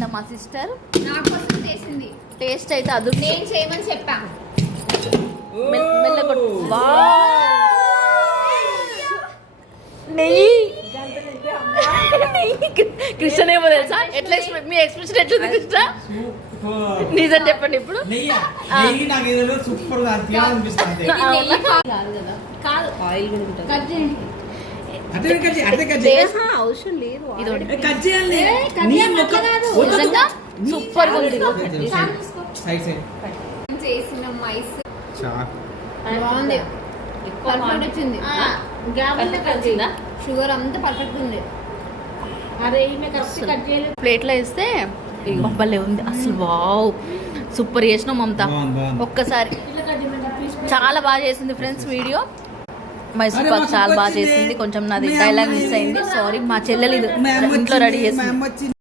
చేసిందా మా సిస్టర్? నా కోసం చేసింది. టేస్ట్ అయితే అది నేను చేయమని చెప్పా. మెల్ల కొట్టు. నెయ్యి కృష్ణ ఏమో తెలుసా? ఎట్లా మీ ఎక్స్ప్రెషన్ ఎట్లుంది కృష్ణ? నిజం చెప్పండి ఇప్పుడు. సూపర్ కాదు ఆయిల్ కూడా ఉంటుంది. అవసరం లేదు. నిజంగా సూపర్ ఉంది. చేసిన మైస్ బాగుంది. పర్ఫెక్ట్ వచ్చింది. షుగర్ అంతా పర్ఫెక్ట్ ఉంది. ప్లేట్లో వేస్తే భలే ఉంది అసలు. వావ్ సూపర్ చేసినాం మమత. ఒక్కసారి చాలా బాగా చేసింది ఫ్రెండ్స్ వీడియో. మైసూర్ పాక్ చాలా బాగా చేసింది. కొంచెం నాది డైలాగ్ మిస్ అయింది, సారీ. మా చెల్లెలు ఇంట్లో రెడీ చేసింది.